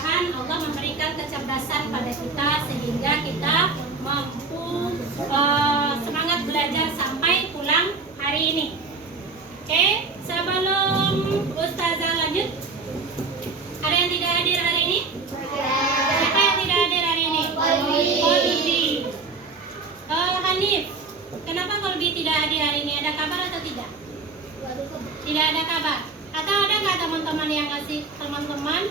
mudah-mudahan Allah memberikan kecerdasan pada kita sehingga kita mampu semangat belajar sampai pulang hari ini. Oke, sebelum Ustazah lanjut, ada yang tidak hadir hari ini? Siapa yang tidak hadir hari ini? Kolbi. Hanif, kenapa Kolbi tidak hadir hari ini? Ada kabar atau tidak? Tidak ada kabar. Atau ada nggak teman-teman yang ngasih teman-teman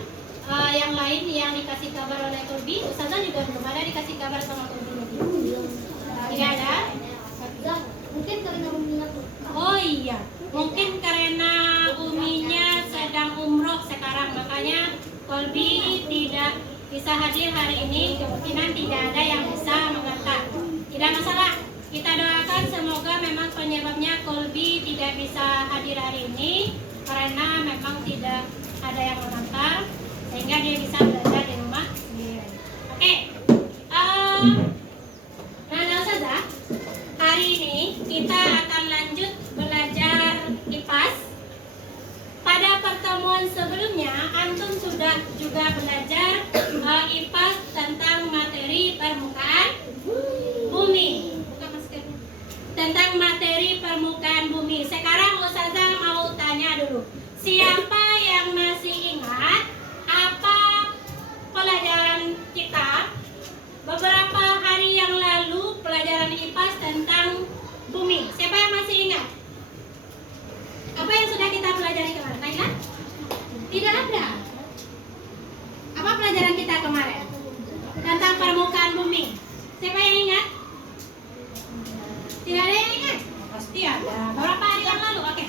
yang lain yang dikasih kabar oleh Kolbi? Ustazah juga belum ada dikasih kabar sama Kolbi. Tidak ada? Mungkin karena uminya. Oh iya, mungkin karena uminya sedang umroh sekarang, makanya Kolbi tidak bisa hadir hari ini. Kemungkinan tidak ada yang bisa mengantar. Tidak masalah, kita doakan semoga memang penyebabnya Kolbi tidak bisa hadir hari ini karena memang tidak ada yang mengantar, sehingga dia bisa belajar di rumah sendiri. Oke, nah saja hari ini kita akan lanjut belajar IPAS. Pada pertemuan sebelumnya antum sudah juga belajar IPAS tentang materi permukaan bumi. Tentang materi permukaan bumi. Sekarang Ustazah mau tanya dulu, siapa yang masih ingat apa pelajaran kita beberapa hari yang lalu, pelajaran IPAS tentang bumi? Siapa yang masih ingat? Apa yang sudah kita pelajari kemarin? Naila? Tidak ada. Apa pelajaran kita kemarin? Tentang permukaan bumi. Siapa yang ingat? Tidak ada yang ingat? Pasti ada. Berapa hari yang lalu? Oke.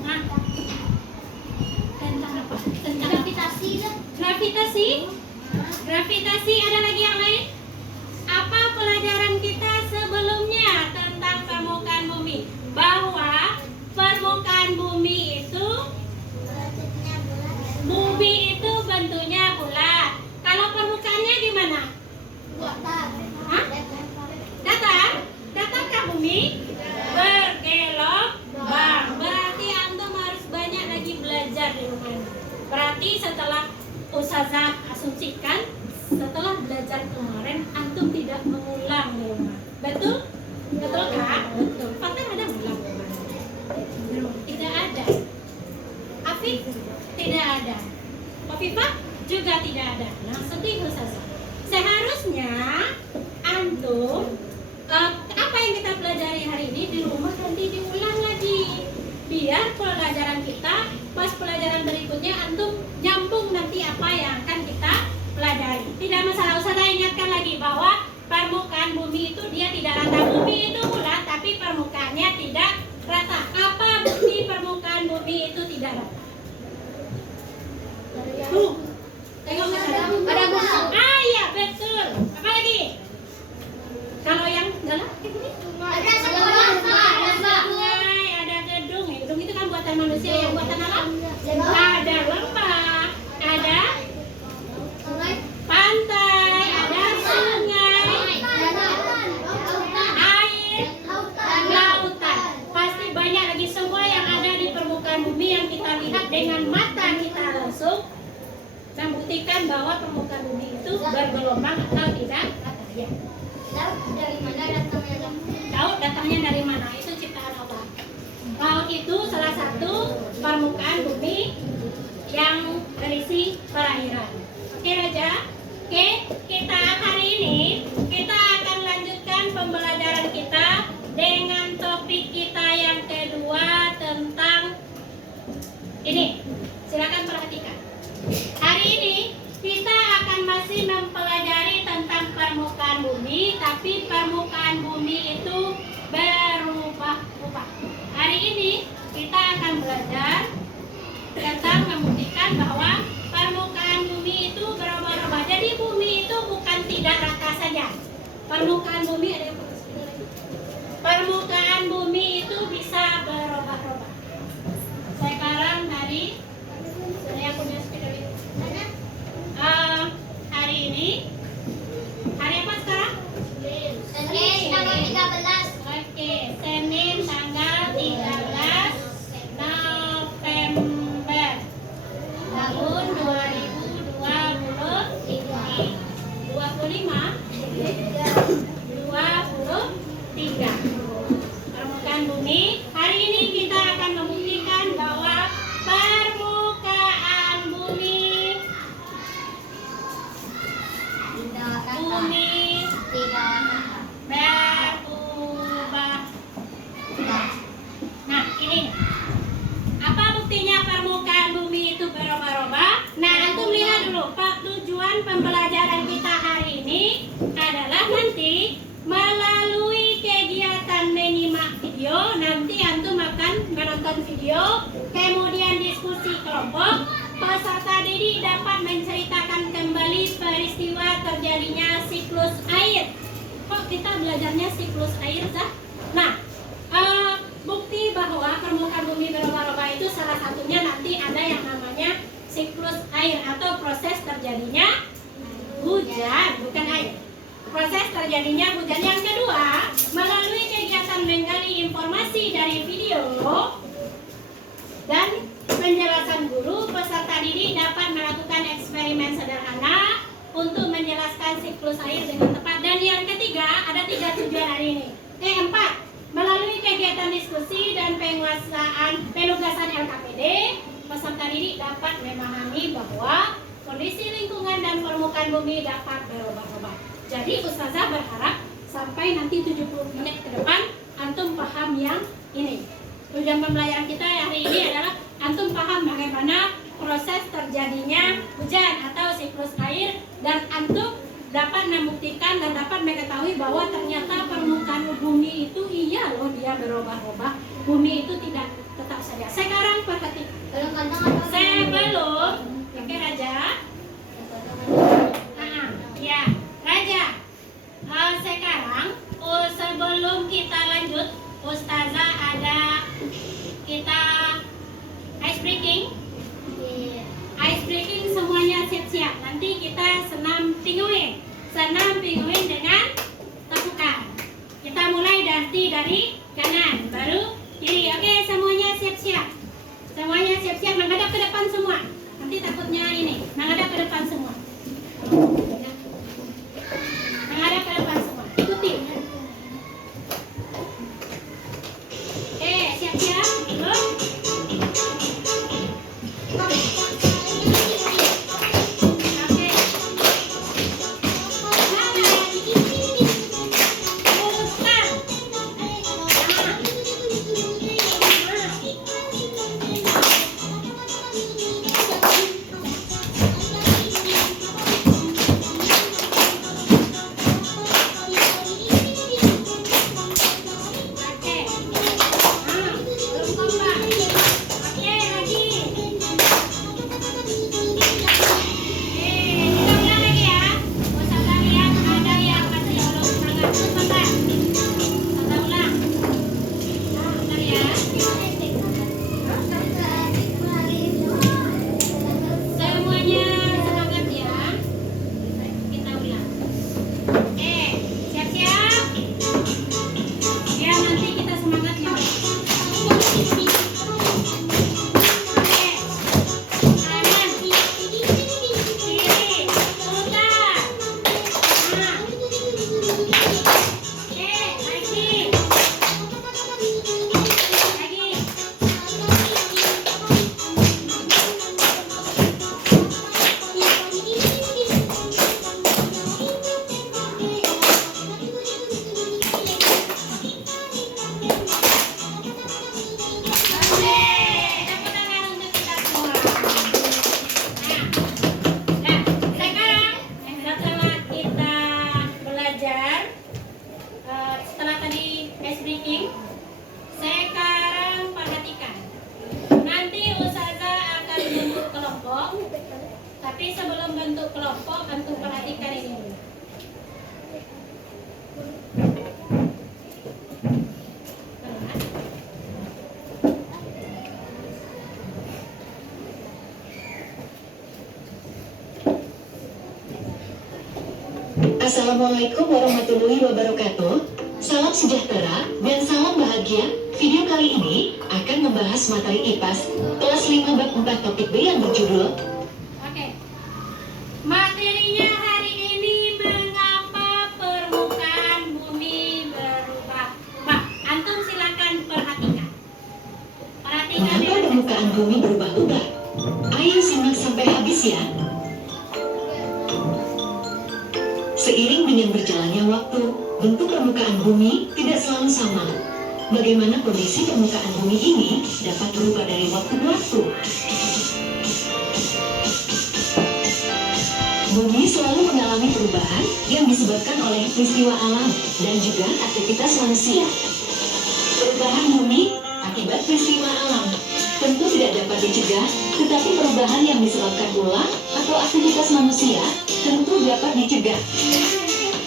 Nah, tentang apa? Tentang Gravitasi kan? gravitasi. Gravitasi, ada lagi yang lain? Apa pelajaran kita sebelumnya tentang permukaan bumi? Bahwa permukaan bumi itu bentuknya bulat. Kalau permukaannya gimana? Hah? Datar? Datarkah bumi? Bergelombang. Berarti antum harus banyak lagi belajar di rumah ini. Berarti setelah Ustazah asumsikan, setelah belajar kemarin antum tidak mengulang di rumah. Betul? Betul Kak? Betul. Fakta ada mengulang kemarin? Tidak ada. Afif? Tidak ada. Kofifa? Juga tidak ada. Nah, seperti itu saja. Seharusnya antum apa yang kita pelajari hari ini di rumah nanti diulang lagi, biar pelajaran kita pas pelajaran berikutnya antum nyambung nanti apa yang akan kita pelajari. Tidak masalah. Ustazah ingatkan lagi bahwa permukaan bumi itu dia tidak rata. Bumi itu bulat tapi permukaannya tidak rata. Apa bukti permukaan bumi itu tidak rata? Tuh, tengok ada gunung. Ah iya betul. Apa lagi? Kalau yang dalam ini Ada sungai, ada gedung. Gedung itu kan buatan manusia, yang buatan alam. Ada lembah, ada pantai, ada sungai, air, lautan. Pasti banyak lagi semua yang ada di permukaan bumi yang kita lihat dengan mata kita langsung membuktikan bahwa permukaan bumi itu bergelombang atau tidak rata. Ya. dari mana datangnya? Laut datangnya dari mana? Itu ciptaan Allah. Laut itu salah satu permukaan bumi yang berisi perairan. Oke Raja? Oke, kita hari ini kita akan lanjutkan pembelajaran kita dengan topik kita yang kedua tentang ini. Silakan perhatikan. Hari ini kita akan masih mempelajari tentang permukaan bumi, tapi permukaan bumi itu berubah-ubah. Hari ini kita akan belajar tentang membuktikan bahwa permukaan bumi itu berubah-ubah. Jadi bumi itu bukan tidak rata saja. Permukaan bumi ada yang permukaan bumi itu bisa berubah-ubah. Sekarang saya punya sepeda ini. Hari ini hari apa sekarang? Senin tanggal 13. Oke, Senin tanggal 13 November tahun 2020. teman-teman, pembelajaran kita hari ini adalah nanti melalui kegiatan menyimak video. Nanti antum akan menonton video, kemudian diskusi kelompok. Peserta didik dapat menceritakan kembali peristiwa terjadinya siklus air. Kok kita belajarnya siklus air, Zah? Nah, bukti bahwa permukaan bumi berubah-ubah itu salah satunya nanti ada yang namanya siklus air atau proses terjadinya hujan, bukan air. Proses terjadinya hujan. Yang kedua, melalui kegiatan menggali informasi dari video dan penjelasan guru, peserta didik dapat melakukan eksperimen sederhana untuk menjelaskan siklus air dengan tepat. Dan yang ketiga, ada 3 tujuan hari ini. 4. Melalui kegiatan diskusi dan penugasan LKPD, peserta didik dapat memahami bahwa kondisi lingkungan dan permukaan bumi dapat berubah-ubah. Jadi Ustazah berharap sampai nanti 70 menit ke depan antum paham yang ini. Tujuan pembelajaran kita hari ini adalah antum paham bagaimana proses terjadinya hujan atau siklus air, dan antum dapat membuktikan dan dapat mengetahui bahwa ternyata permukaan bumi itu iya loh dia berubah-ubah. Bumi itu tidak tetap saja. Sekarang perhatikan. Sebelum, oke Raja. Ya, Raja. Sekarang sebelum kita lanjut, Ustazah ada kita ice breaking. Ice breaking semuanya siap-siap. Nanti kita senam pinguin. Senam pinguin dengan tepukan. Kita mulai dari kanan, baru kiri. Oke, semuanya siap-siap. Semuanya siap-siap menghadap ke depan semua. Nanti takutnya ini, menghadap ke depan semua. Menghadap ke depan semua. Ikuti. Oke, siap-siap. Belum? Tapi sebelum bentuk kelompok, antum perhatikan ini dulu. Assalamualaikum warahmatullahi wabarakatuh. Salam sejahtera dan salam bahagia. Video kali ini akan membahas materi IPAS kelas 5 bab 4 topik B yang berjudul materinya hari ini, mengapa permukaan bumi berubah. Antum silakan perhatikan. Mengapa permukaan bumi berubah-ubah? Ayo simak sampai habis ya. Seiring dengan berjalannya waktu, bentuk permukaan bumi tidak selalu sama. Bagaimana kondisi permukaan bumi ini dapat berubah dari waktu ke waktu. Bumi selalu mengalami perubahan yang disebabkan oleh peristiwa alam dan juga aktivitas manusia. Perubahan bumi akibat peristiwa alam tentu tidak dapat dicegah, tetapi perubahan yang disebabkan ulah atau aktivitas manusia tentu dapat dicegah.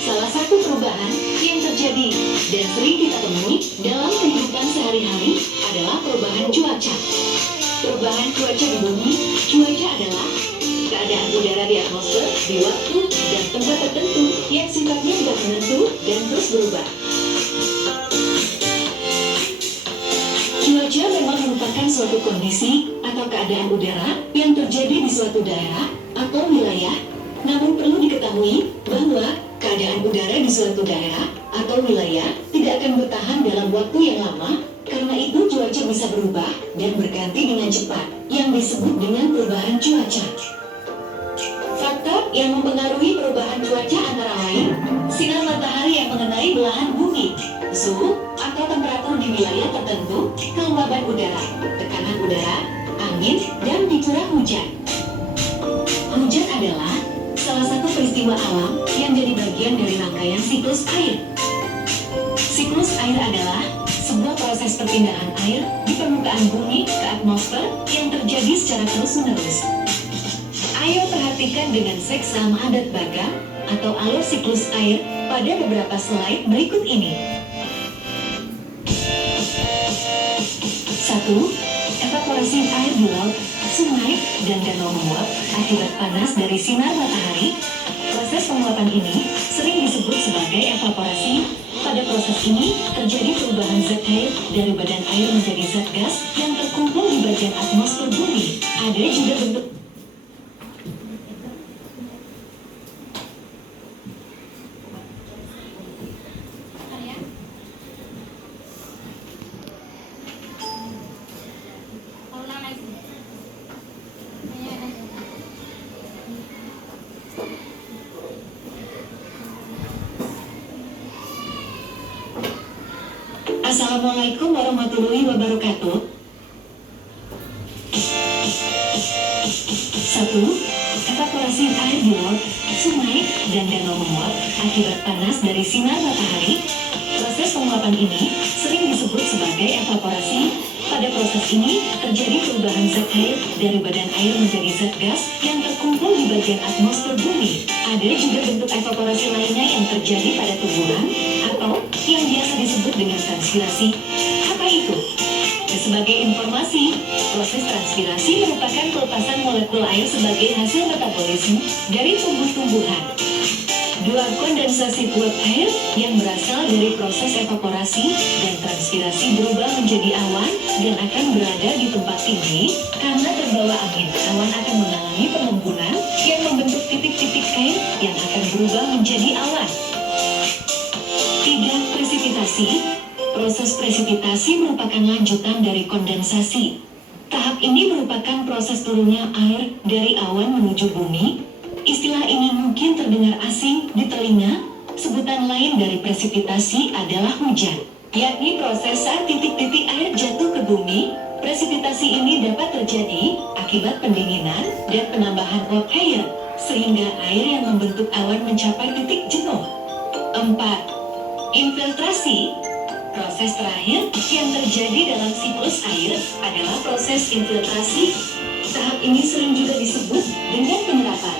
Salah satu perubahan yang terjadi dan sering kita temui dalam kehidupan sehari-hari adalah perubahan cuaca. Perubahan cuaca di bumi, cuaca adalah keadaan udara di atmosfer di waktu dan tempat tertentu yang sifatnya tidak menentu dan terus berubah. Cuaca memang merupakan suatu kondisi atau keadaan udara yang terjadi di suatu daerah atau wilayah. Namun perlu diketahui bahwa keadaan udara di suatu daerah atau wilayah tidak akan bertahan dalam waktu yang lama. Karena itu cuaca bisa berubah dan berganti dengan cepat yang disebut dengan perubahan cuaca. Faktor yang mempengaruhi perubahan cuaca antara lain sinar matahari yang mengenai belahan bumi, suhu atau temperatur di wilayah tertentu, kelembaban udara, tekanan udara, angin, dan curah hujan. Hujan adalah salah satu peristiwa alam yang jadi bagian dari rangkaian siklus air. Siklus air adalah sebuah proses perpindahan air di permukaan bumi ke atmosfer yang terjadi secara terus-menerus. Ayo perhatikan dengan seksama adat baga atau alur siklus air pada beberapa slide berikut ini. 1. Evaporasi air di laut, sungai, dan danau menguap akibat panas dari sinar matahari. Proses penguapan ini sering disebut sebagai evaporasi. Pada proses ini terjadi perubahan zat air dari badan air menjadi zat gas yang terkumpul di bagian atmosfer bumi. Ada juga bentuk Assalamualaikum warahmatullahi wabarakatuh. 1. Evaporasi air di laut, sungai, dan danau menguap akibat panas dari sinar matahari. Proses penguapan ini sering disebut sebagai evaporasi. Pada proses ini terjadi perubahan zat air dari badan air menjadi zat gas yang terkumpul di bagian atmosfer bumi. Ada juga bentuk evaporasi lainnya yang terjadi pada tumbuhan atau yang biasa disebut dengan transpirasi. Apa itu? Sebagai informasi, proses transpirasi merupakan pelepasan molekul air sebagai hasil metabolisme dari tumbuh-tumbuhan. 2. Kondensasi uap air yang berasal dari proses evaporasi dan transpirasi berubah menjadi awan dan akan berada di tempat tinggi karena terbawa angin. Awan akan mengalami pengembunan yang membentuk titik-titik air yang akan berubah menjadi awan. 3. Presipitasi. Proses presipitasi merupakan lanjutan dari kondensasi. Tahap ini merupakan proses turunnya air dari awan menuju bumi. Istilah ini mungkin terdengar asing di telinga. Sebutan lain dari presipitasi adalah hujan, yakni proses saat titik-titik air jatuh ke bumi. Presipitasi ini dapat terjadi akibat pendinginan dan penambahan uap air, sehingga air yang membentuk awan mencapai titik jenuh. 4. Infiltrasi. Proses terakhir yang terjadi dalam siklus air adalah proses infiltrasi. Tahap ini sering juga disebut dengan penyerapan.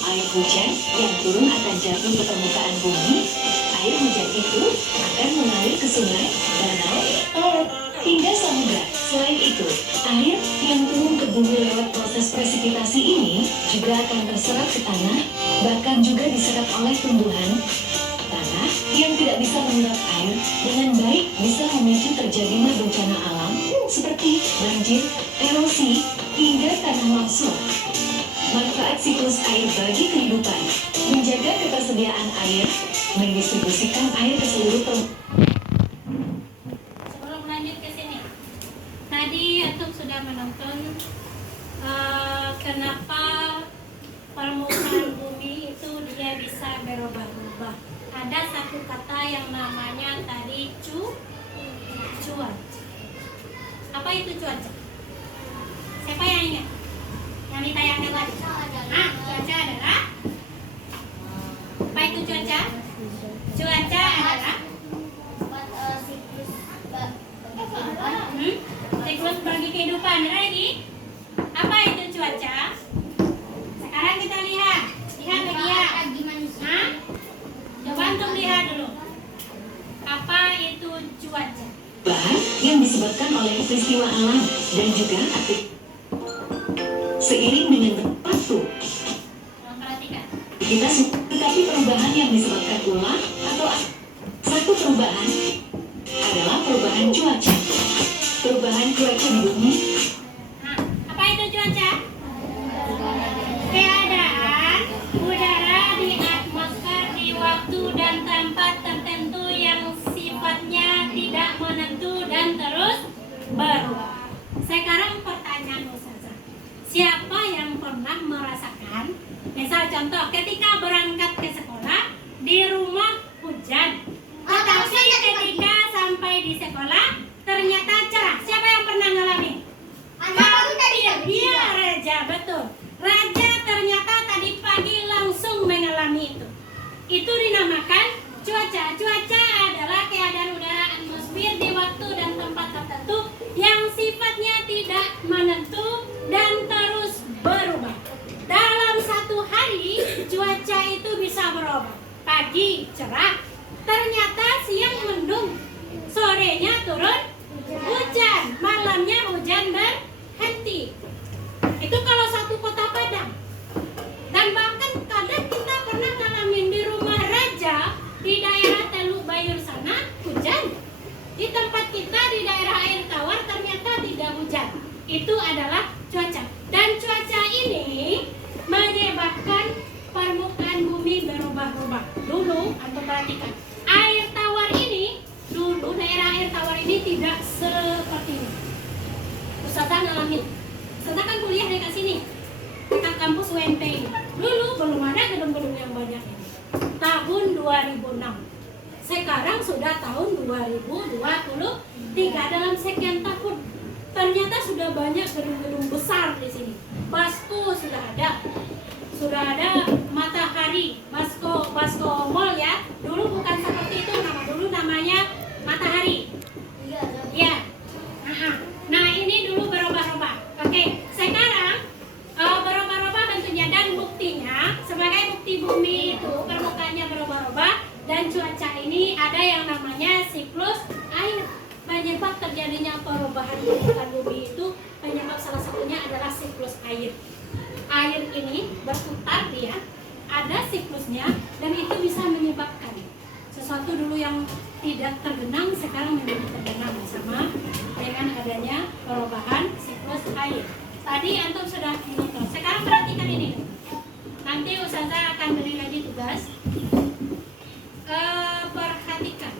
Air hujan yang turun akan jatuh ke permukaan bumi. Air hujan itu akan mengalir ke sungai, danau, laut, hingga samudra. Selain itu, air yang turun ke bumi lewat proses presipitasi ini juga akan terserap ke tanah, bahkan juga diserap oleh tumbuhan. Tanah yang tidak bisa menyerap air dengan baik bisa memicu terjadinya bencana alam seperti banjir, erosi, hingga tanah longsor. Manfaat siklus air bagi kehidupan: menjaga ketersediaan air, mendistribusikan air ke seluruh Sebelum lanjut ke sini, tadi antum sudah menonton kenapa permukaan bumi itu dia bisa berubah-ubah. Ada satu kata yang namanya tadi cuaca. Apa itu cuaca? Siapa yang ingat? Yang ditayangkan tadi. Cuaca adalah oleh peristiwa alam dan juga aktivitas. Seiring dengan waktu, Perhatikan. tetapi perubahan yang disebabkan ulah atau satu perubahan adalah perubahan cuaca. Perubahan cuaca di bumi Nah, apa itu cuaca? Keadaan udara di atmosfer di waktu dan tempat tertentu yang sifatnya tidak menentu dan terus berubah. Sekarang pertanyaan Ustazah, siapa yang pernah merasakan, misal contoh ketika berangkat ke sekolah di rumah hujan, tetapi ketika sampai di sekolah ternyata cerah? Siapa yang pernah ngalamin? Iya, Raja, betul. Raja ternyata tadi pagi langsung mengalami itu. Itu dinamakan cuaca. Cuaca adalah keadaan udara atmosfer di waktu dan tempat tertentu yang sifatnya tidak menentu dan terus berubah. Dalam satu hari, cuaca itu bisa berubah. Pagi cerah, ternyata siang mendung, sorenya turun hujan, malamnya hujan berhenti. Itu kalau satu kota Padang. Dan bahkan kadang kita pernah ngalamin di rumah Raja di daerah Teluk Bayur sana hujan. Di tempat kita di daerah Air Tawar ternyata tidak hujan. Itu adalah cuaca. Dan cuaca ini menyebabkan permukaan bumi berubah-ubah. Dulu, Antum perhatikan, Air Tawar ini, dulu daerah Air Tawar ini tidak seperti ini. Ustazah ngalamin. Ustazah kan kuliah dekat sini, dekat kampus UNP ini. Dulu belum ada gedung-gedung yang banyak ini. Tahun 2006. Sekarang sudah tahun 2023. Dalam sekian tahun ternyata sudah banyak gedung-gedung besar di sini. Basko sudah ada Matahari, Basko Mall ya. Dulu bukan seperti itu dulu namanya Matahari. Ya. Nah, ini dulu berubah-ubah. Oke, sekarang berubah-ubah bentuknya dan buktinya sebagai bukti bumi itu permukaannya berubah-ubah dan cuaca ini ada yang namanya siklus air. Penyebab terjadinya perubahan permukaan bumi itu penyebab salah satunya adalah siklus air. Air ini berputar dia, ada siklusnya dan itu bisa menyebabkan sesuatu dulu yang tidak tergenang sekarang menjadi tergenang sama dengan adanya perubahan siklus air. Tadi antum sudah menonton. Sekarang perhatikan ini. Nanti Ustazah akan beri lagi tugas. Perhatikan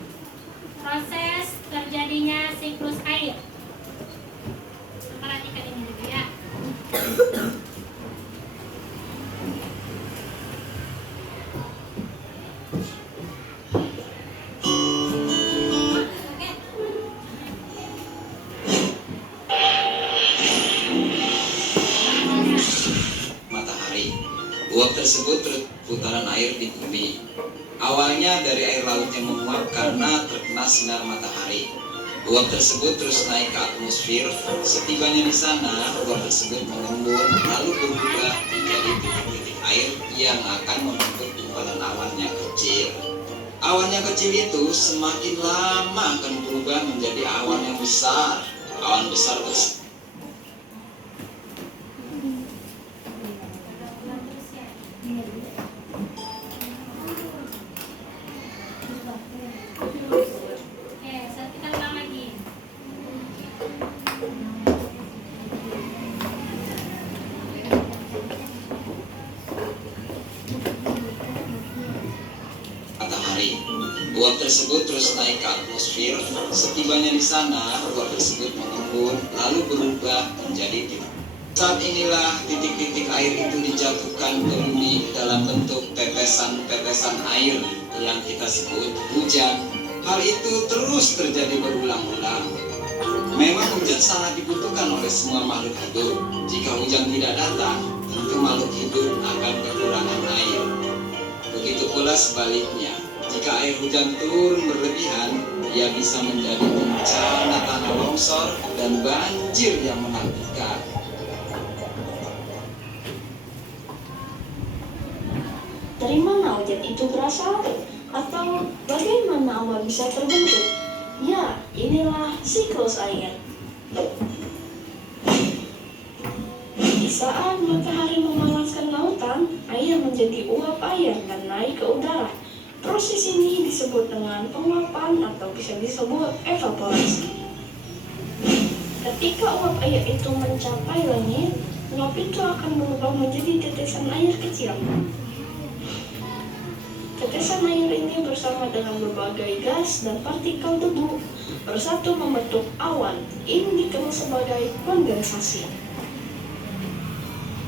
proses terjadinya siklus air. Perhatikan ini dulu ya. Matahari. Uap tersebut putaran air di bumi. Awalnya dari air laut yang menguap karena terkena sinar matahari. Uap tersebut terus naik ke atmosfer. Setibanya di sana, uap tersebut mengembun lalu berubah menjadi titik-titik air yang akan membentuk gumpalan awan yang kecil. Awan yang kecil itu semakin lama akan berubah menjadi awan yang besar. Awan besar tersebut Kita ulang lagi. matahari. Uap tersebut terus naik ke atmosfer. Setibanya di sana, uap tersebut mengembun lalu berubah menjadi titik. Saat inilah titik-titik air itu dijatuhkan ke bumi dalam bentuk tetesan-tetesan air yang kita sebut hujan. Hal itu terus terjadi berulang-ulang. Memang hujan sangat dibutuhkan oleh semua makhluk hidup. Jika hujan tidak datang, tentu makhluk hidup akan kekurangan air. Begitu pula sebaliknya, jika air hujan turun berlebihan, ia bisa menjadi bencana tanah longsor dan banjir yang menakutkan. Dari mana hujan itu berasal? Atau bagaimana awan bisa terbentuk? Ya, inilah siklus air. Di saat matahari memanaskan lautan, air menjadi uap air dan naik ke udara. Proses ini disebut dengan penguapan atau bisa disebut evaporasi. Ketika uap air itu mencapai langit, uap itu akan berubah menjadi tetesan air kecil. Tetesan air ini bersama dengan berbagai gas dan partikel debu bersatu membentuk awan. Ini dikenal sebagai kondensasi.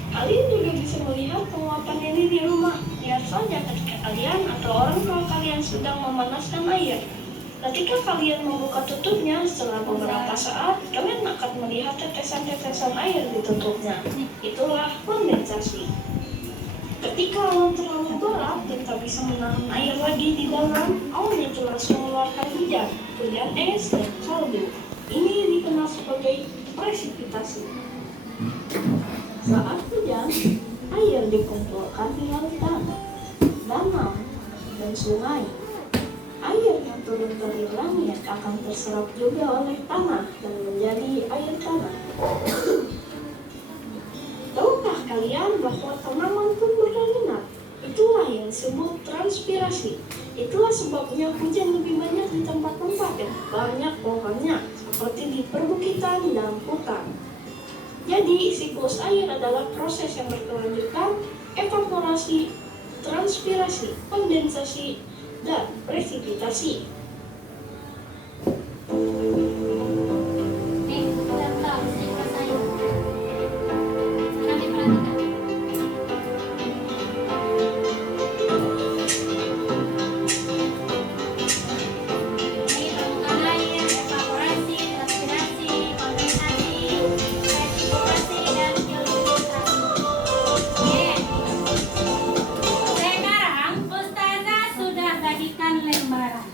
Kalian juga bisa melihat penguapan ini di rumah. Lihat saja ketika kalian atau orang tua kalian sedang memanaskan air. Ketika kalian membuka tutupnya, setelah beberapa saat, kalian akan melihat tetesan-tetesan air di tutupnya. Itulah kondensasi. Ketika awan terlalu berat dan tak bisa menahan air lagi di dalam, awan itu langsung mengeluarkan hujan es dan salju. Ini dikenal sebagai presipitasi. Saat hujan, air dikumpulkan di lautan, danau, dan sungai. Air yang turun dari langit akan terserap juga oleh tanah dan menjadi air tanah. Tahukah kalian bahwa tanaman pun berminat? Itulah yang disebut transpirasi. Itulah sebabnya hujan lebih banyak di tempat-tempat yang banyak pohonnya, seperti di perbukitan dan hutan. Jadi, siklus air adalah proses yang berkelanjutan, evaporasi, transpirasi, kondensasi, dan presipitasi. Nih, kita tahu siklus air. Kami perhatikan. Ini permukaan air, evaporasi, transpirasi, kondensasi, presipitasi, dan filtrasi. Oke. Sekarang Ustazah sudah bagikan lembaran.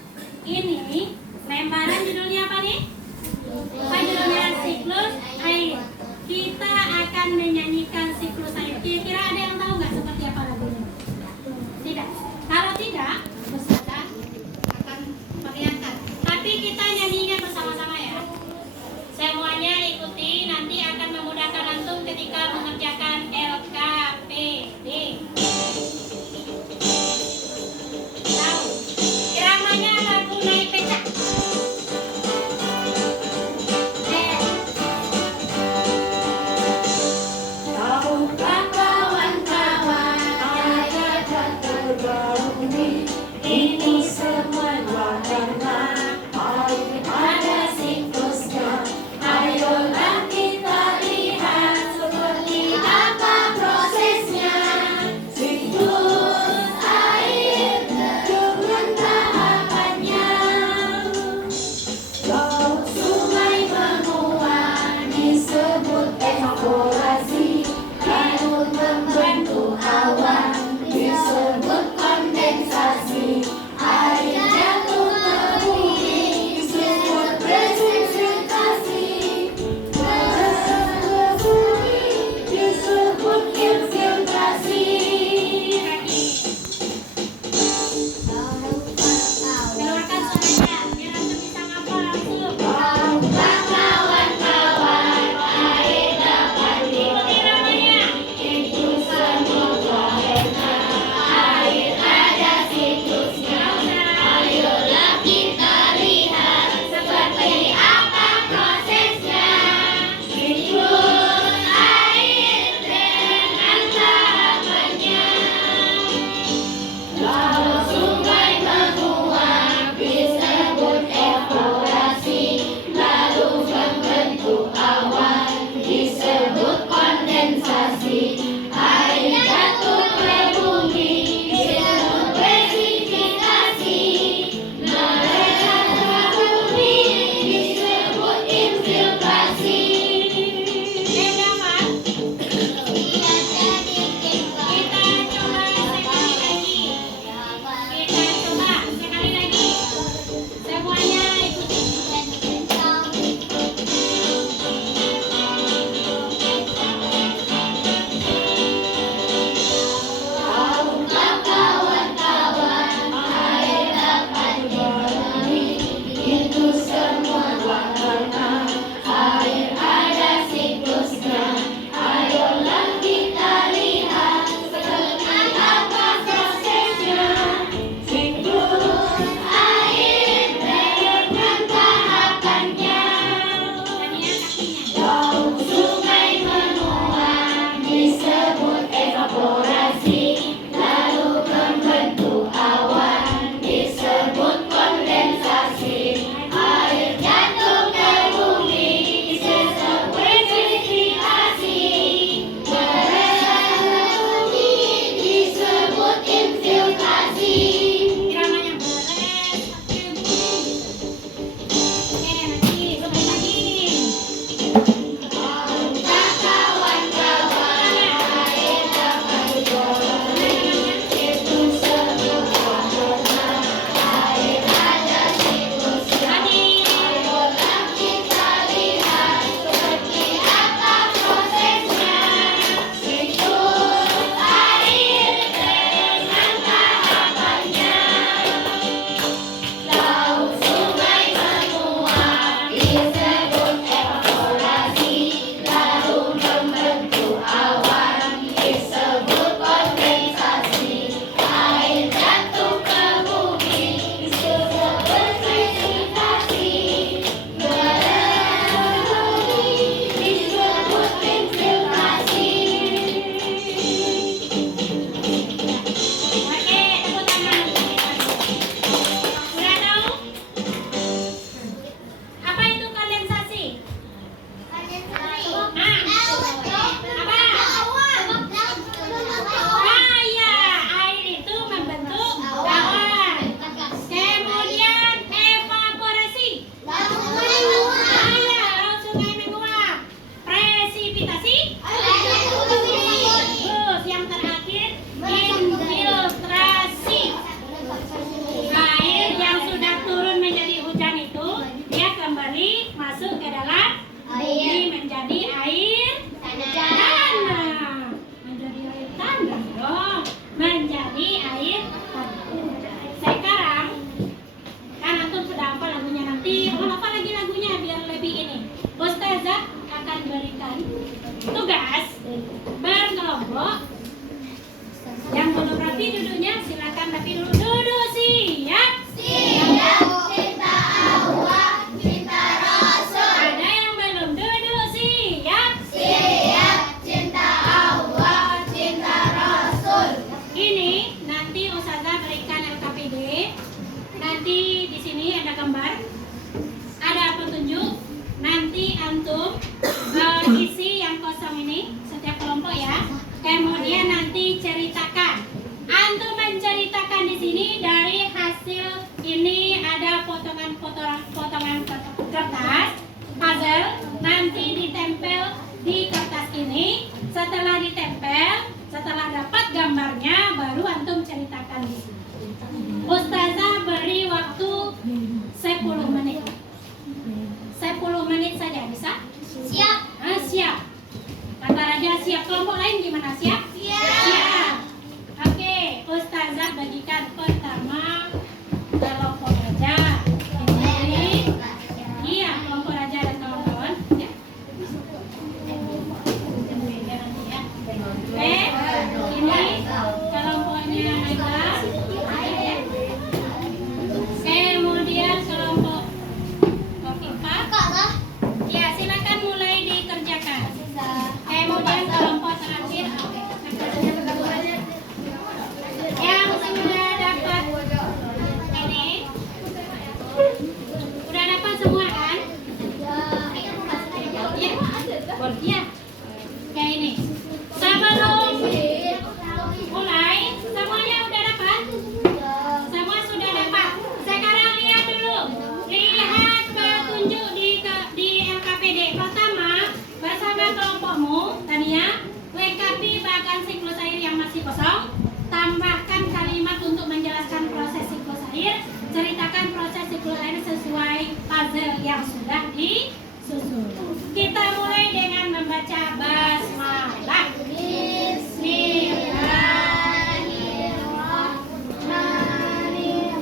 sudah disusun. Kita mulai dengan membaca basmalah. Bismillahirrahmanirrahim.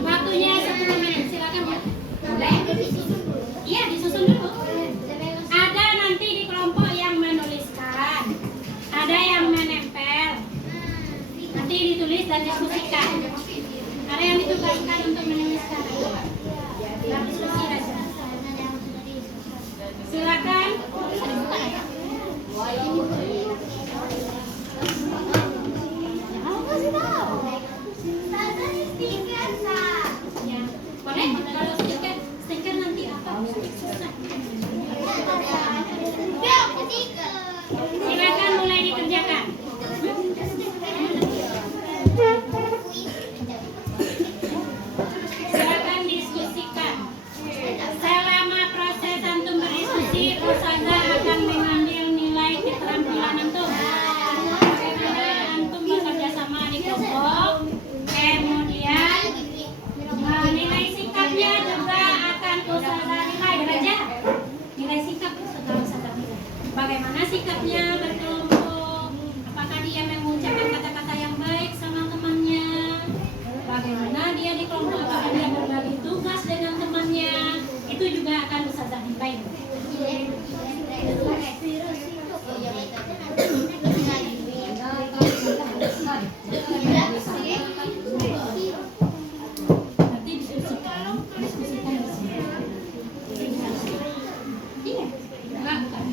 Waktunya 10 menit, silakan ya. Boleh? Iya, disusun dulu. Ada nanti di kelompok yang menuliskan, ada yang menempel. Nanti ditulis dan diskusikan. Ada yang ditugaskan untuk menuliskan. Dan diskusi aja. Silakan. Ya, boleh. Kalau stiker nanti apa? Susah. Silakan mulai dikerjakan. Silakan diskusikan. Selama proses antum berdiskusi, ustazah akan mengambil nilai keterampilan antum. Bagaimana antum bekerja sama di kelompok. Kemudian nilai sikapnya juga akan ustazah nilai belajar. Nilai sikap ustazah nilai. Bagaimana sikapnya berkelompok? Apakah dia mengucapkan kata-kata yang baik sama temannya? Bagaimana dia di kelompok? Apakah dia berbagi tugas dengan temannya? Itu juga akan ustazah nilai. Nanti diskusikan di sini. Iya, bukan.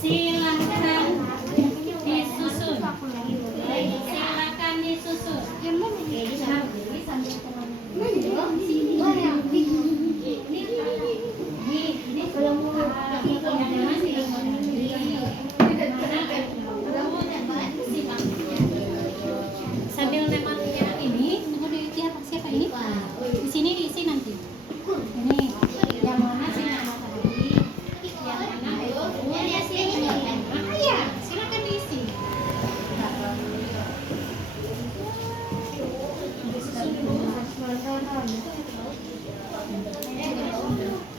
Silakan disusun. Silakan disusun. Sambil nemanya ini, tunggu dilihat siapa ini? Di sini diisi nanti. Ini yang mana sih nama tadi? Yang mana itu? Iya, silakan diisi.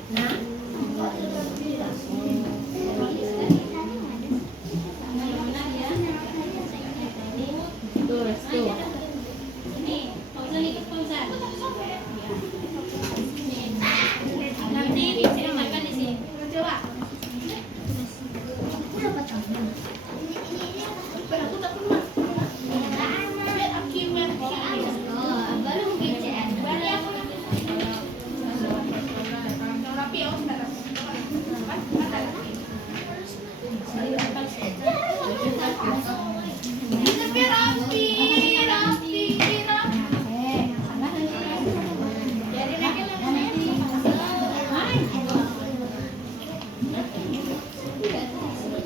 Nah, mana dia? Ini, Fauzan ikut Fauzan. Nanti diceritakan di sini. Coba.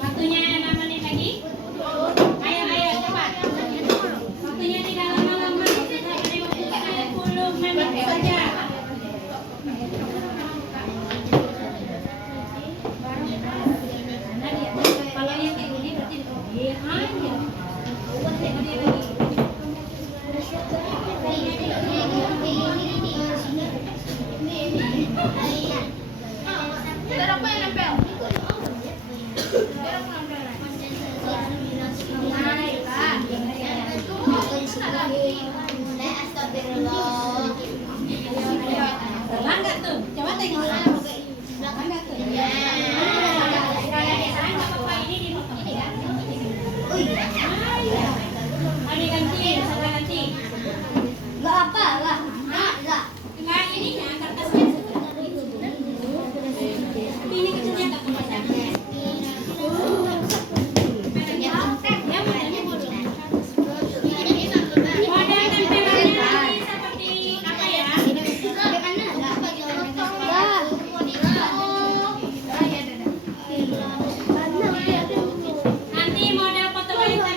Waktunya 6 menit lagi. Ayo cepat. Waktunya tidak lama-lama. Kita beri waktu 10 menit saja. Mana dia? Kalau yang kayak gini berarti dia aja. Dia lagi. Terbang nggak tuh? Coba tengok. Terbang nggak tuh? Sekarang nggak apa-apa, ini dipotong ya. Ada ganti, salah ganti. Nggak apa lah. Nggak ininya, kertasnya. Ini kecilnya nggak kepanjang. Model tempelannya nanti seperti apa ya? Nanti model foto wanita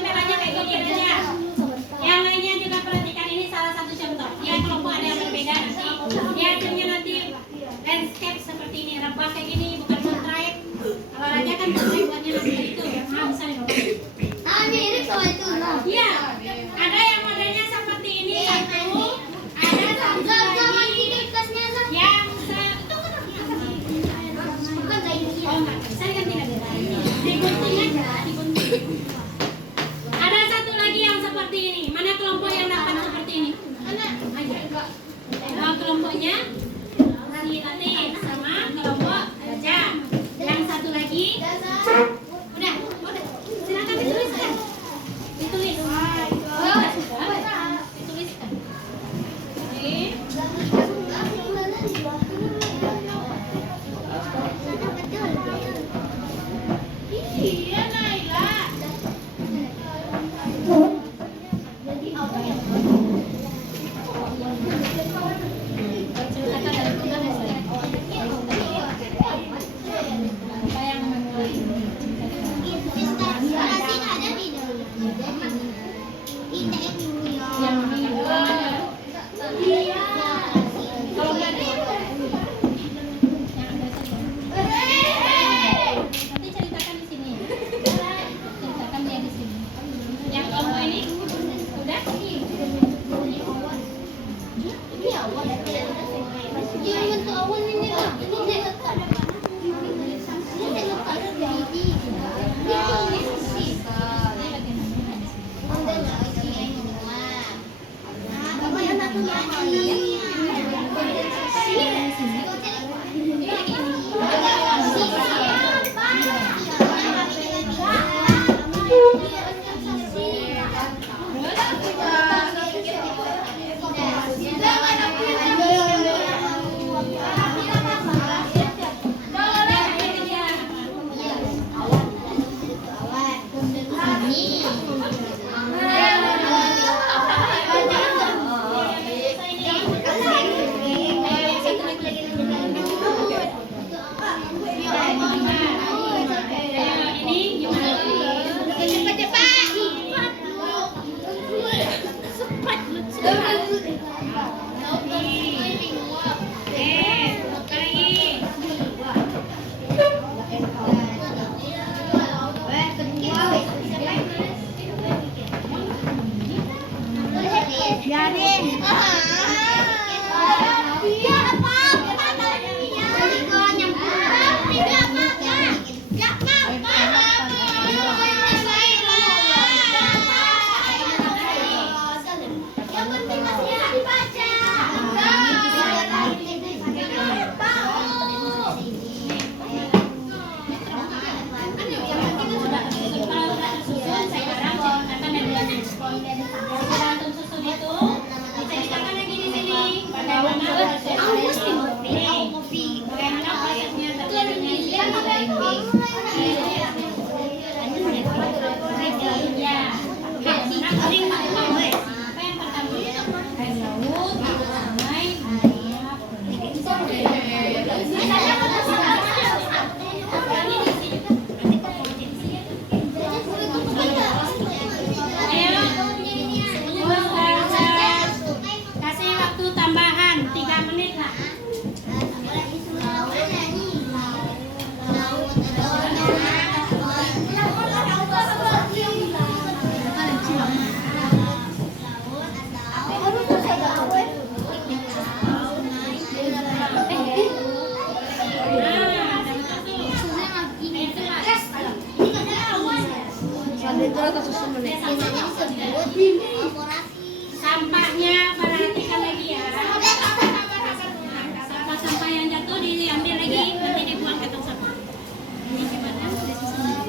Biasanya disebut korporasi. Sampahnya perhatikan lagi ya. Sampah yang jatuh diambil lagi, nanti dibuang ke tong sampah. Ini gimana? Udah susah.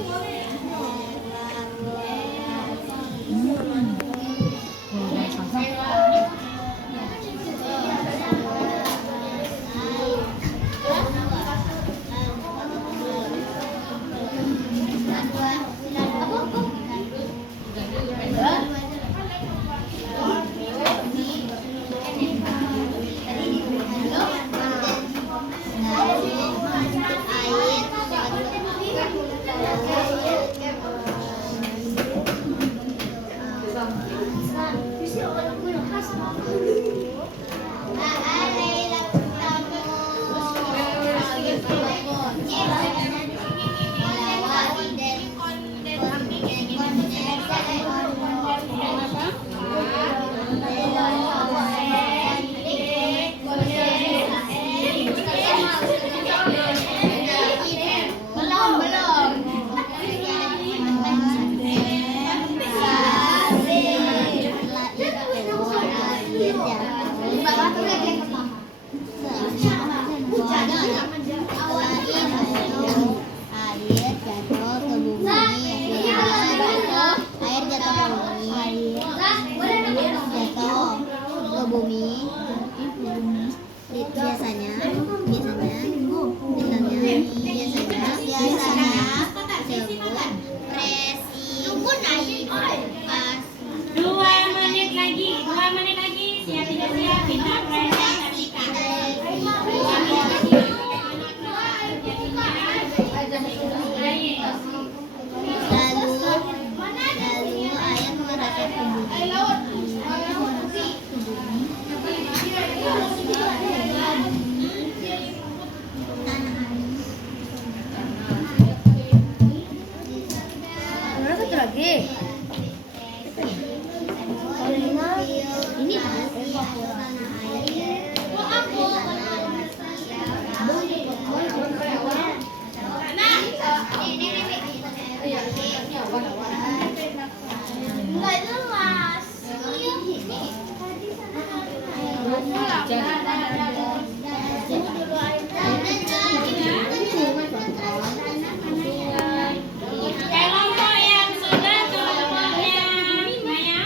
Kelompok yang sudah kelompoknya Maya.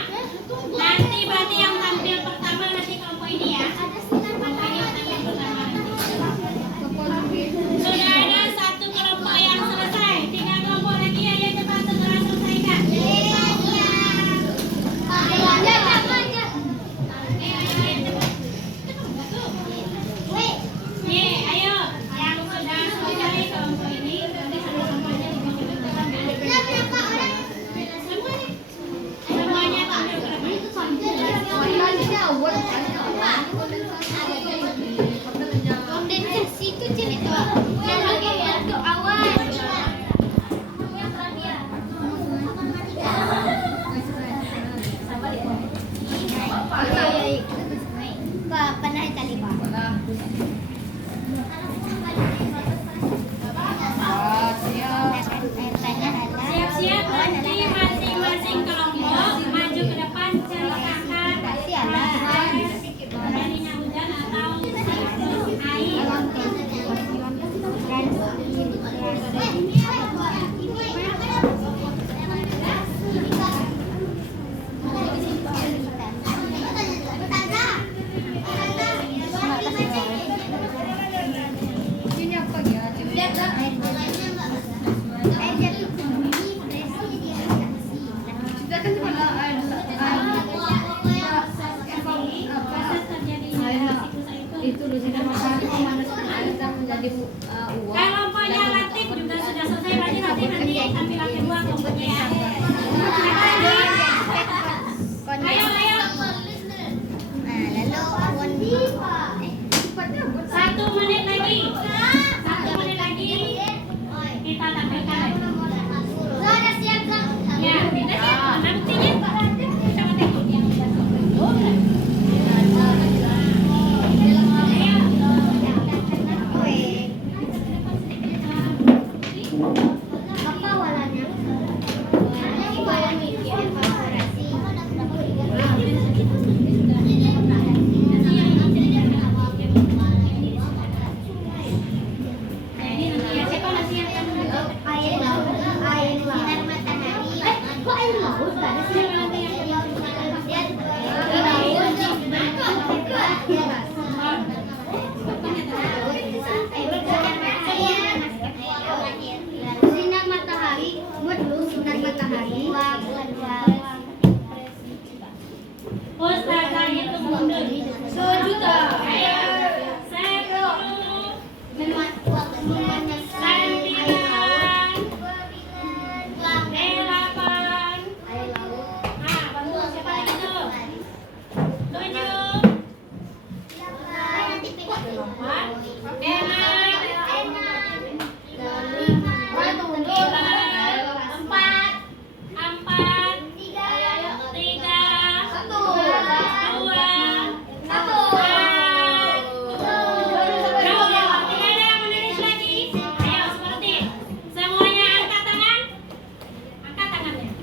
Nanti berarti yang tampil pertama nanti kelompok ini ya. Makanya tampil pertama nanti. Sudah ada satu kelompok yang selesai. 3 kelompok lagi, ayo cepat segera selesaikan. Ayo, yang sudah selesai kelompok ini nanti sudah sampahnya dibawa ke tempat. Semuanya tampil berapa? Kondensasi itu cerita yang lagi waktu awal. Pernah kali Pak. Siap-siap nanti masing-masing kelompok maju ke depan cari kakak beraninya hujan atau air. Proses terjadinya itu kelompoknya Latif juga sudah selesai, berarti nanti tampilan kedua kelompoknya ya. Ayo. Lalu 1 menit lagi. 1 menit lagi kita tampilkan. sudah siap Kak? Ya, kita siap. Mana buktinya? Coba tengok.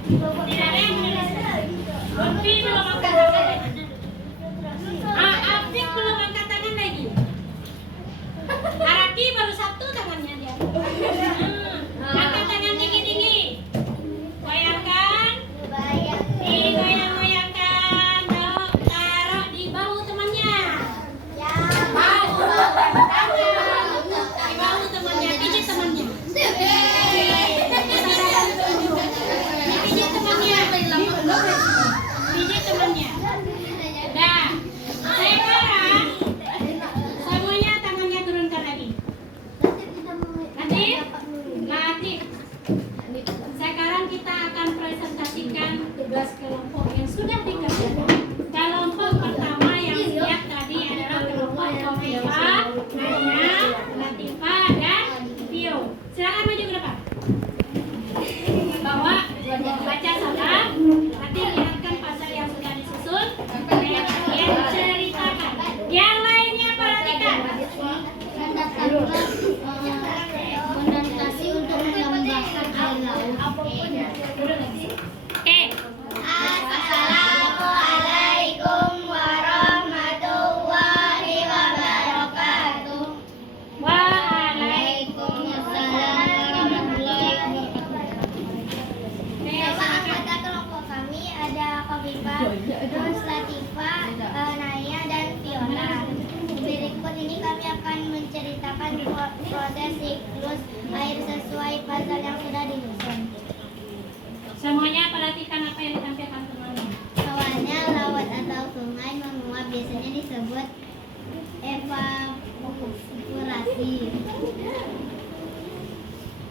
Tidak ada yang menulis. Lutfi belum angkat tangan lagi. Afif belum angkat tangan lagi. Araki baru satu tangannya dia. Angkat tangan tinggi-tinggi. Goyangkan. Digoyang-goyangkan. Taruh di bahu temannya. Bahu. Di bahu temannya. Pijit temannya. Pijit temannya. Pijit temannya. Dah. Sekarang semuanya tangannya turunkan lagi. Latif. Sekarang kita akan presentasikan tugas kelompok yang sudah dikerjakan. Kelompok pertama yang siap tadi adalah kelompok Kofifa, Nanya, Latifah, dan Vio. Silakan maju ke depan. Bawa baca salam. Nanti lihatkan pasal yang sudah disusun. Kemudian kalian ceritakan. Yang lainnya perhatikan. Kondensasi untuk menambahkan air laut. Oke. Assalamualaikum warahmatullahi wabarakatuh. Waalaikumsalam warahmatullahi wabarakatuh. Nama anggota kelompok kami ada Kofifa, terus Latifah, Naya, dan Fiona. Berikut ini kami akan menceritakan proses siklus air sesuai pasal yang sudah disusun. Semuanya perhatikan apa yang ditampilkan temannya. Awalnya laut atau sungai menguap biasanya disebut evaporasi.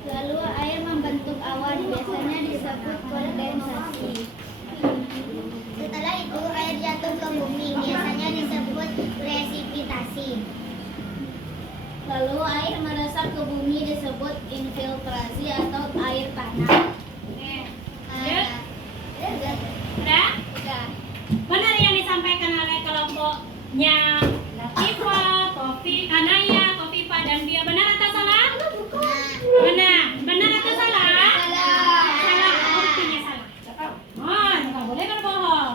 Lalu air membentuk awan biasanya disebut kondensasi. Setelah itu air jatuh ke bumi biasanya disebut presipitasi. Lalu air meresap ke bumi disebut infiltrasi atau air tanah. Udah? Benar yang disampaikan oleh kelompoknya Latifah, Naya, Kofifa, dan Vio. Benar atau salah? Benar. Benar atau salah? Salah. Buktinya salah. Oh, nggak boleh berbohong.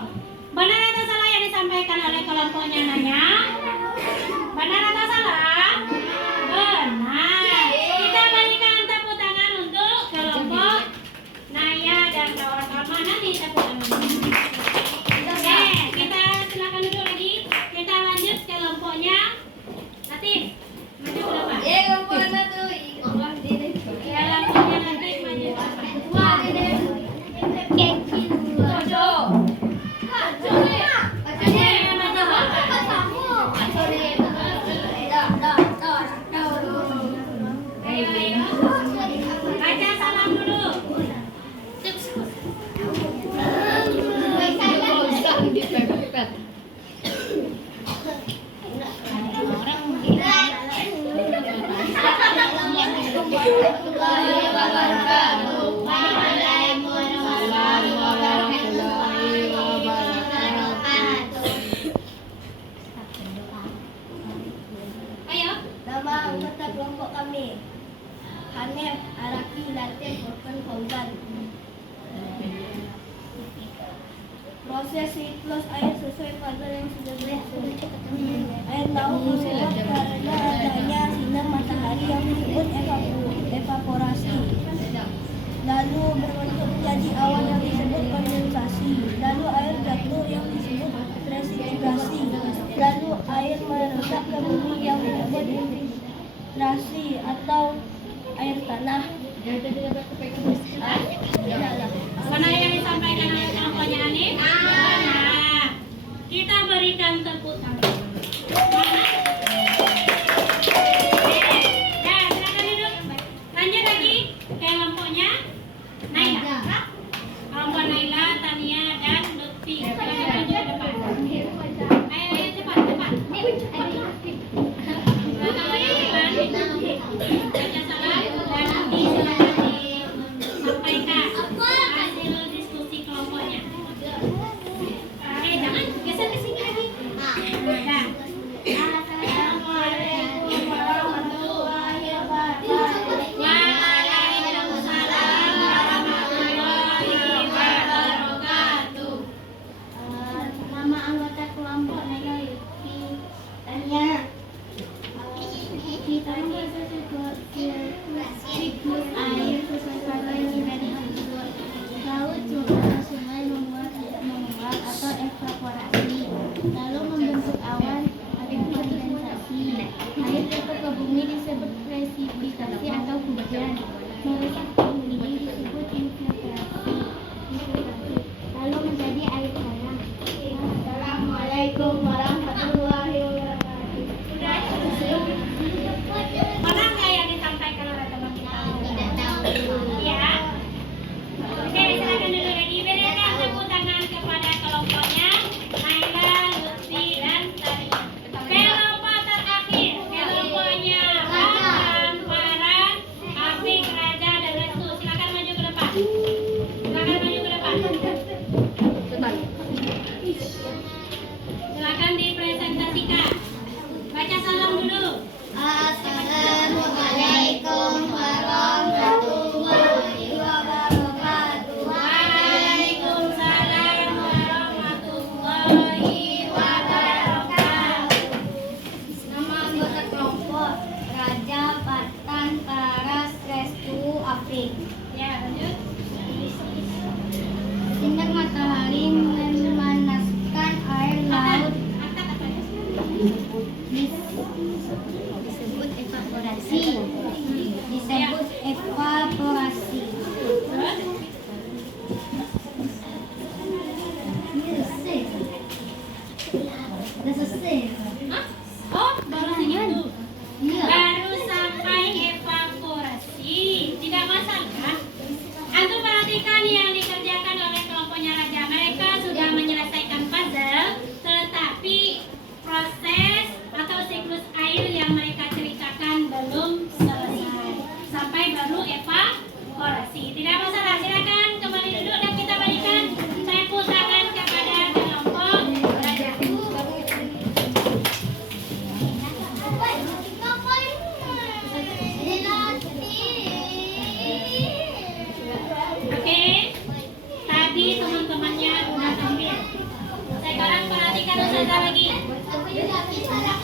Benar atau salah yang disampaikan oleh kelompoknya Nanya? Benar atau salah? Benar. Kita berikan tepuk tangan untuk kelompok Naya dan kawan-kawan. Mana nih tepuk tangan? Oke, kita silakan duduk lagi. Kita lanjut ke kelompoknya Latif. Maju ke depan. Kelompoknya Latif maju ke depan. Baca salam dulu. Ayo. Nama anggota kelompok kami Hanef, Araki, Latif, Orkan, Fauzan. Proses siklus air sesuai pasal yang sudah disusun. Air laut menguap karena adanya sinar matahari yang disebut evaporasi. Lalu berbentuk menjadi awan yang disebut kondensasi. Lalu air jatuh yang disebut presipitasi. Lalu air meresap ke bumi yang disebut infiltrasi atau air tanah. Mana yang disampaikan oleh kelompoknya Hanif? Benar. Kita berikan tepuk tangan. Nah, silakan duduk. Lanjut lagi kelompoknya Naila. Kelompok Naila, Tania, dan Lutfi. Silakan maju ke depan. Ayo cepat. Baca salam dan nanti silakan disampaikan hasil diskusi kelompoknya. Jangan geser ke sini lagi.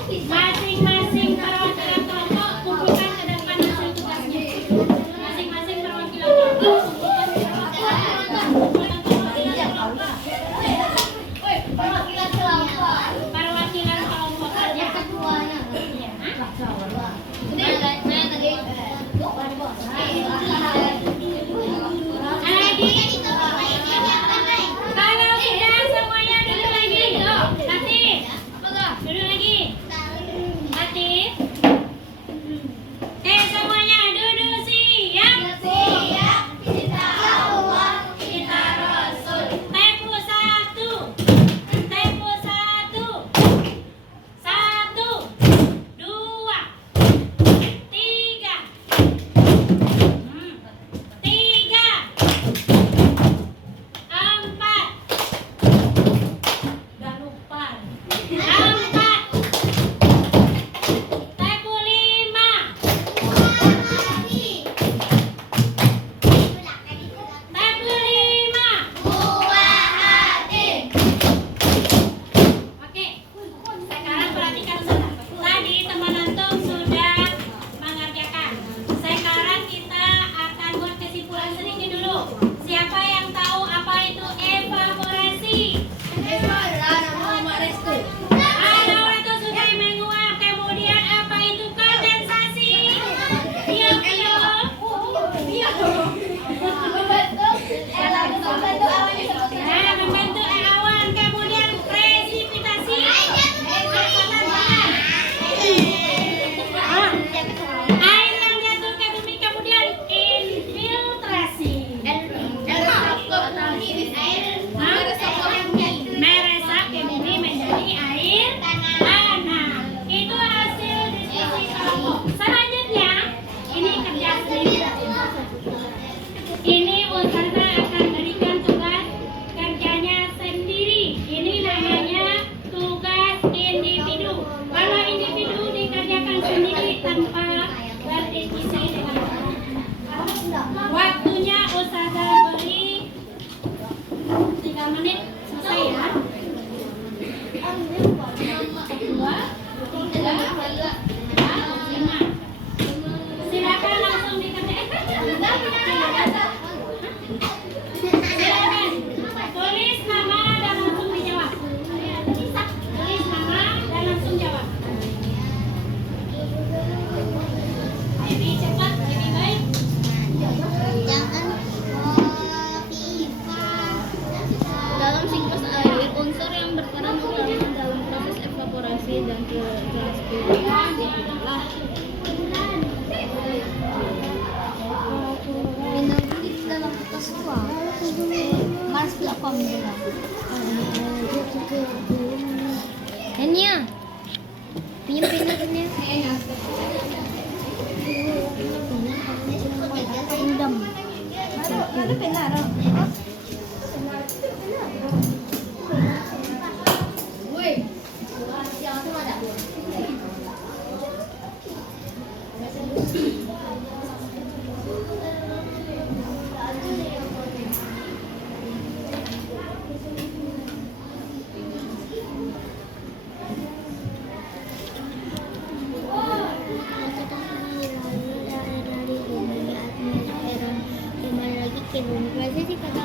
Masing-masing perwakilan kelompok kumpulkan ke depan hasil tugasnya. Masing-masing perwakilan kelompok kumpulkan ke depan Perwakilan kelompok. perwakilan kelompok saja. Ketuanya. Iya. Kalau sudah semuanya duduk lagi. Latif. Duduk lagi. Latif. Semuanya duduk siap. Kita rasul. Tempo 1. Tempo 1. 1, 2, 3. 3, 4. Udah lupa. 4. Tempo 5. Tempo 5. Oke, sekarang perhatikan saudara. Tadi teman antum sudah mengerjakan. Sekarang kita akan buat kesimpulan sedikit dulu. Siapa yang tahu apa itu evaporasi? Ada orang tuh sudah menguap. Kemudian apa itu kondensasi? Diam, diam. Nah, membentuk awan. Kemudian presipitasi. Air yang jatuh ke bumi kemudian infiltrasi. Meresap ke bumi menjadi air tanah. Itu hasil diskusi kelompok. Selanjutnya, ini kerja sendiri. Ini Ustazah akan berikan tugas kerjanya sendiri. Ini namanya tugas individu. Kalau individu dikerjakan sendiri tanpa berdiskusi dengan orang. Waktunya Ustazah beri 3 menit selesai ya. 2, 3, 4, 5. Silakan langsung dikerjakan. Silakan tulis nama dan langsung dijawab. Tulis nama dan langsung jawab. Lebih cepat, lebih baik. Dalam siklus air, unsur yang berperan utama dalam proses evaporasi dan transpirasi adalah dalam bekas uang. Mars belakang Enya, pinjam pinjamnya. Pinjam. Ada pena dong. Klasifikasi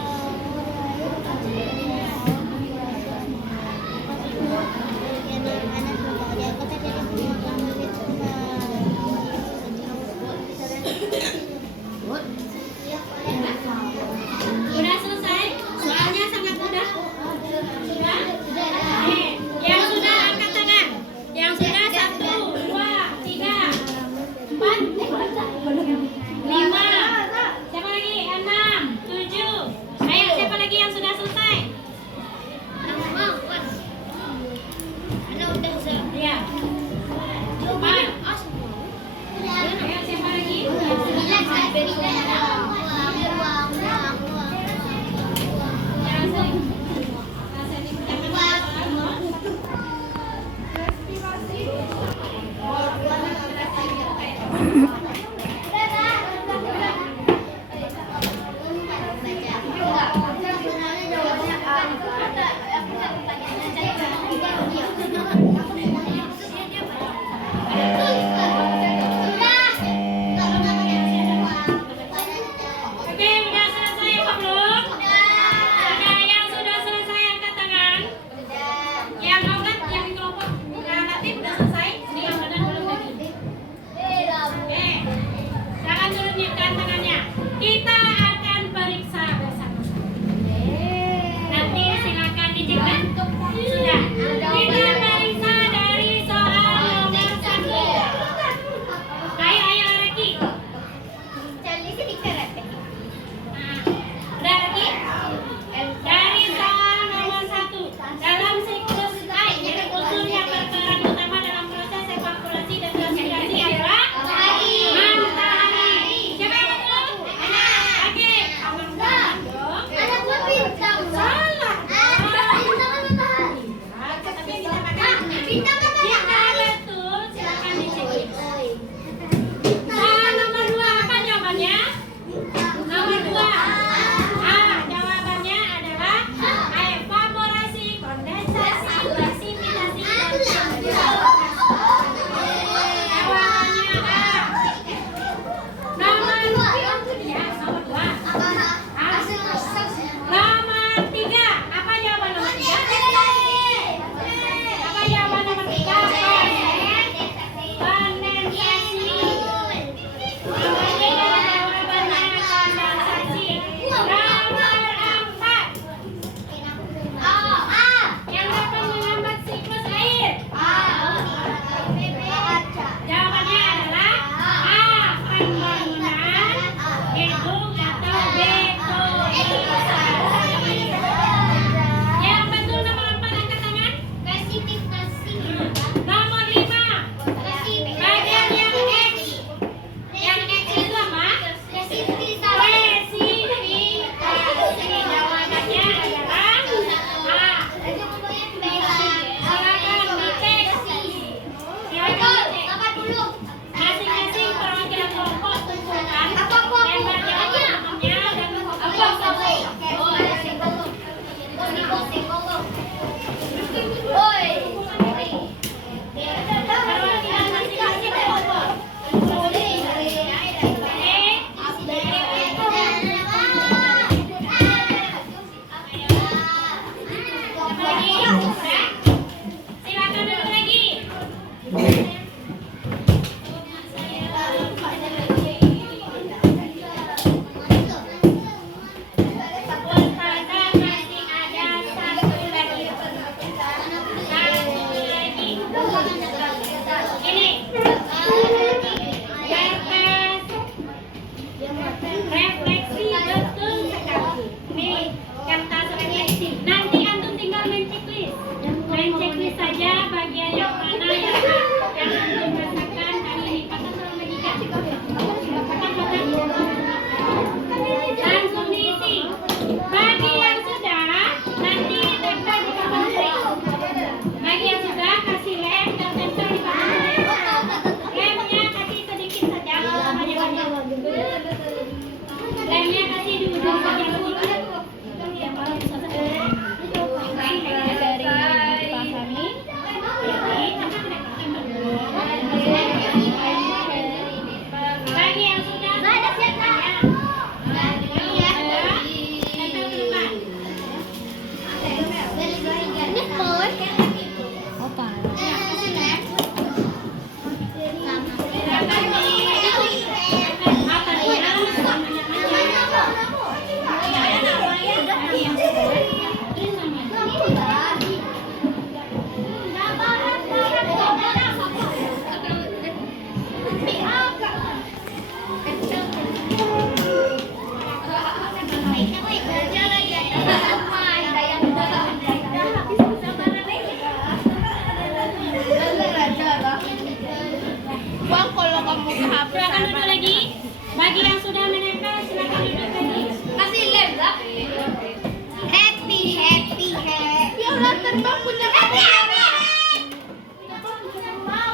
terbang punya terbang.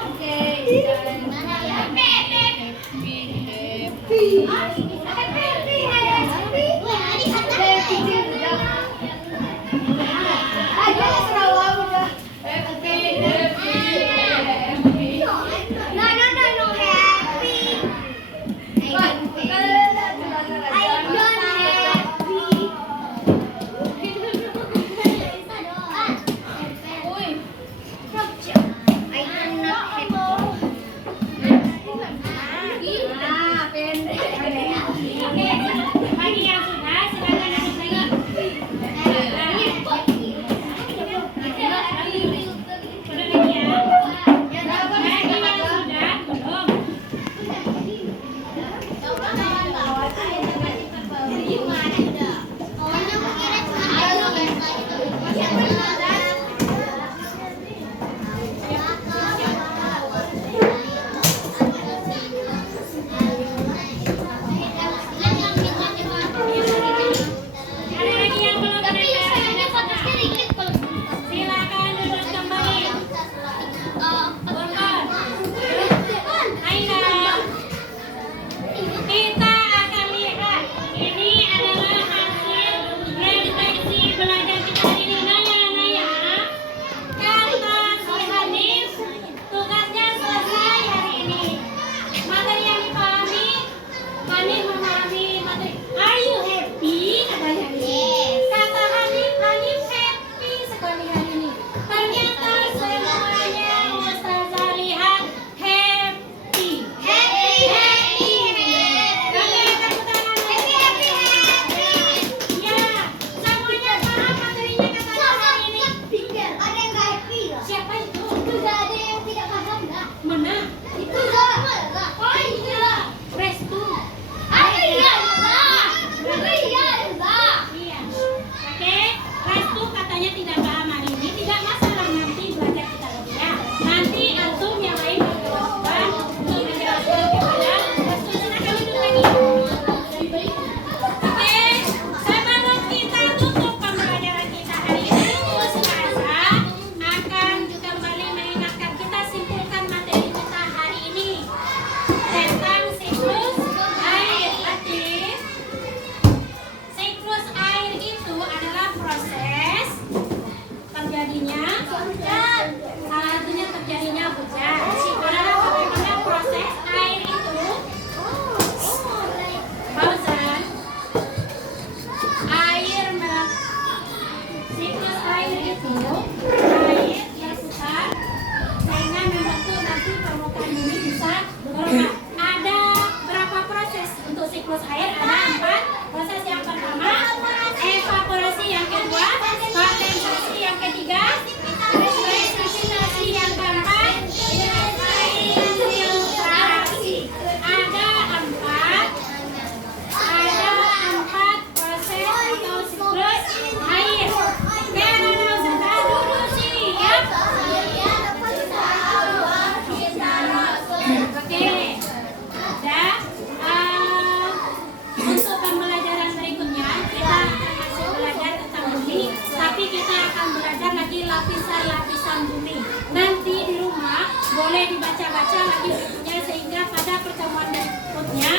Oke. Bagi yang sudah, silakan lanjut lagi. Sudah lagi ya. Bagi yang sudah, belum. Ada lagi yang belum silakan duduk kembali. Kita akan lihat ini adalah hasil refleksi belajar kita hari ini. Naya, kata si Hanif tugasnya selesai hari ini. Materi yang dipahami, Hanif memahami materi. Are you happy? Katanya Hanif. Kata Hanif happy sekali hari ini. Ternyata semuanya Ustazah lihat happy. Ya, semuanya paham materinya katanya hari ini. Siapa itu? Mana? Oh iya, Restu. Iya. Oke, Restu katanya tidak paham hari ini. Tidak masalah, nanti belajar kita lagi ya. Nanti antum yang lain berkewajiban untuk menjelaskan kepada Restu. Silakan duduk lagi. Oke, sebelum kita tutup pembelajaran kita hari ini, Ustazah akan kembali mengingatkan kita simpulkan materi kita hari ini tentang siklus air. Aktif. Siklus air itu adalah proses terjadinya salah satunya terjadinya hujan. Adalah bagaimana proses air itu Fauzan, air siklus air itu air berputar sehingga membentuk nanti permukaan bumi bisa bergerak. Ada berapa proses untuk siklus air? Ada 4 proses. Yang pertama evaporasi, yang kedua kondensasi, yang ketiga presipitasi, yang keempat filtrasi. Ada empat proses atau siklus air. Karena sudah duduk siap. Oke. Dah. Untuk pembelajaran berikutnya kita akan masih belajar tentang bumi, tapi kita akan belajar lagi lapisan-lapisan bumi. Nanti di rumah boleh dibaca-baca lagi bukunya sehingga pada pertemuan berikutnya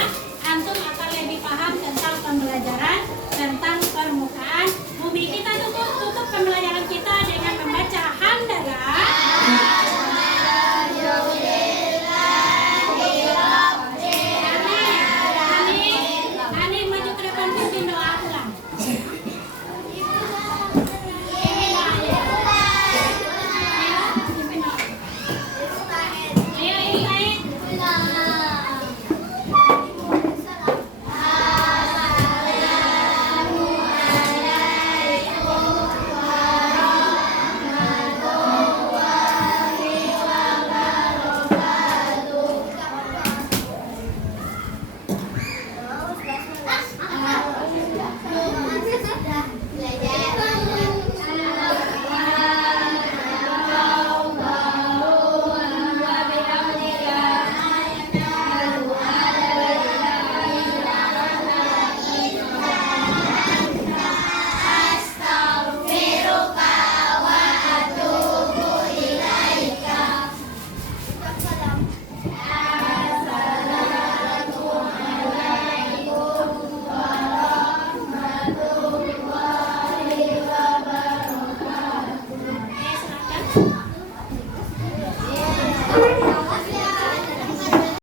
antum akan lebih paham tentang pembelajaran tentang permukaan